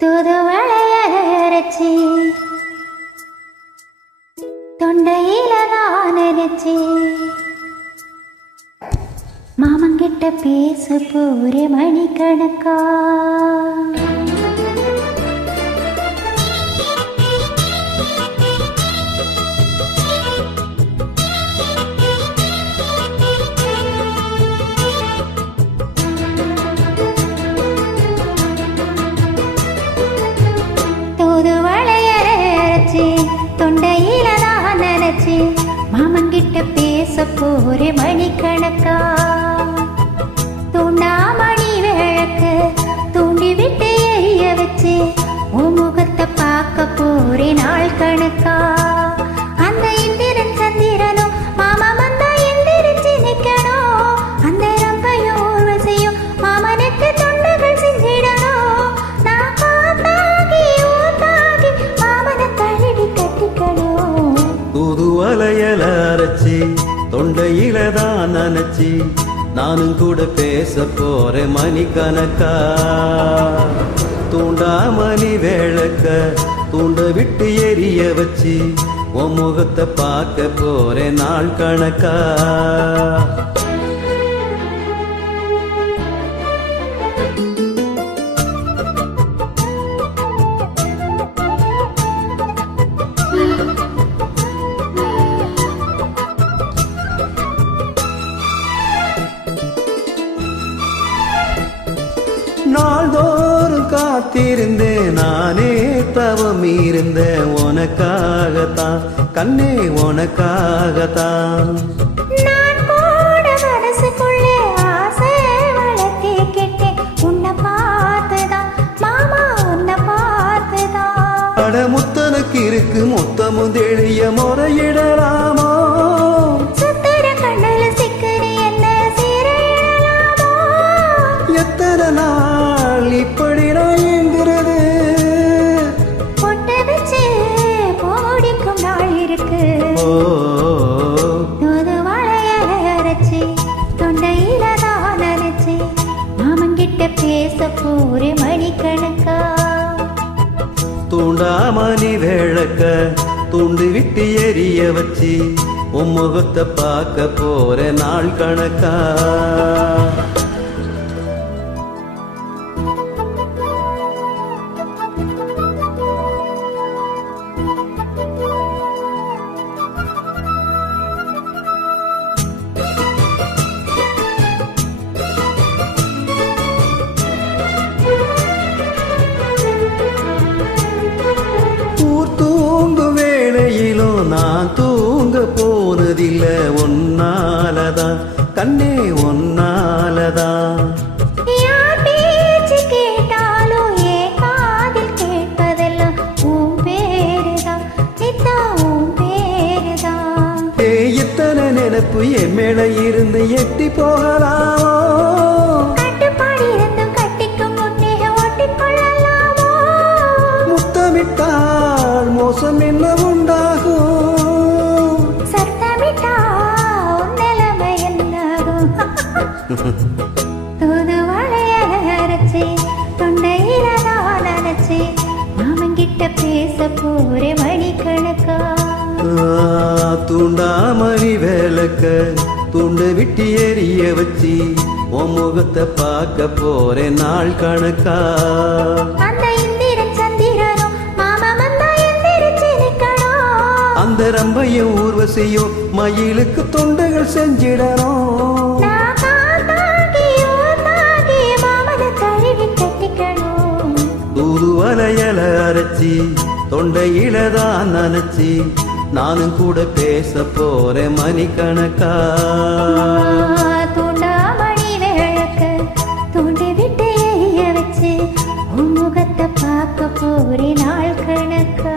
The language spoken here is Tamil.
தூதுவளையரைச்சி தொண்டையில நான் நினைச்சி மாமங்கிட்ட பேச போரே மணிக்கணக்கா. தொண்டையில நான் நினைச்சு மாமங்கிட்ட பேச போரே மணிக்கணக்கா. தூண்டாமணி விளக்க தூண்டி விட்டு எரிய வச்சு உன் முகத்தை பார்க்க போரே நாள் கணக்கா. அந்த இந்திரன் சந்திரனும் மாமா வந்தா எந்திரிச்சு நிக்கணும். அந்த ரம்பையும் ஊர்வசையும் மாமனுக்கு தொண்டுகள் செஞ்சிடணும். நான் காத்தாகி ஊத்தாகி மாமனை தழுவி கட்டிக்கணும். தூதுவளையல அரைச்சி தொண்டையில தான் நினைச்சி நானும் கூட பேச போறேன் மணிக்கணக்கா. தூண்டாமணி விளக்க தூண்ட விட்டு எரிய வச்சு உன் முகத்தை பார்க்க போறேன் நாள் கணக்கா. நாள்தோறும் காத்திருந்தேன் நானே தவம் இருந்தேன் உனக்காகத்தான் கண்ணே உனக்காகத்தான். நான் கூட மனசுக்குள்ளே ஆசை வளர்த்திக்கிட்டேன் உன்னை பார்த்துதான் மாமா உன்னை பார்த்துதான். அட முத்தனுக்கு இருக்கு மொத்தமும் தெளிய முறையிடலாமோ. சுத்தர கண்ணல சிக்கரி என்ன சீரழலாமோ. எத்தனை நாள் இப்படி நான் எங்கிறது பொட்ட வச்சு போடிக்கும் நாள் இருக்கு. தூதுவளையரைச்சி தொண்டையில தான் நினைச்சி மாமங்கிட்ட பேச போரே மணிக்கணக்கா. தூண்டாமணி விளக்க தூண்டு விட்டு எரிய வச்சு உன் முகத்தை பார்க்க போற நாள் கணக்கா. தூங்கு வேளையிலும் நான் தூங்க போனதில்ல ஒன்னாலதான் கண்ணே ஒன்னாலதான். யார் பேச்சு கேட்டாலும் ஏன் காதில் கேட்பதெல்லாம் உன் பேருதான் நித்தா உன் பேருதான். இத்தனை நினைப்பு என் மேல இருந்து எட்டி போகலாமோ. கட்டுப்பாடு இருந்தும் கட்டிக்கும் முன்னே ஒட்டிக்கொள்ளலாமோ. முத்தமிட்டால் மோசம் என்ன உண்டாகும். சத்தமிட்டா உன் நிலைமை என்னாகும். தூதுவளையரைச்சி தொண்டையில நான் நினைச்சி மாமங்கிட்ட பேச போரே மணிக்கணக்கா. தூண்டாமணி விளக்க தூண்ட விட்டு எரிய வச்சு உன் முகத்தை பார்க்க போறேன் நாள் கணக்கா. அந்த இந்திரன் சந்திரனும் மாமா வந்தா எந்திரிச்சு நிக்கணும். அந்த ரம்பையும் ஊர்வசையும் மயிலுக்கு தொண்டுகள் செஞ்சிடணும். நான் காத்தாகி ஊத்தாகி மாமனை தழுவி கட்டிக்கணும். தூதுவளையல அரைச்சி தொண்டையில தான் நினைச்சி நானும் கூட பேச போறேன் மணிக்கணக்கா. தூண்டாமணி விளக்க தூண்டி விட்டு எரிய வச்சு உன் முகத்தை பார்க்க போரே நாள் கணக்கா.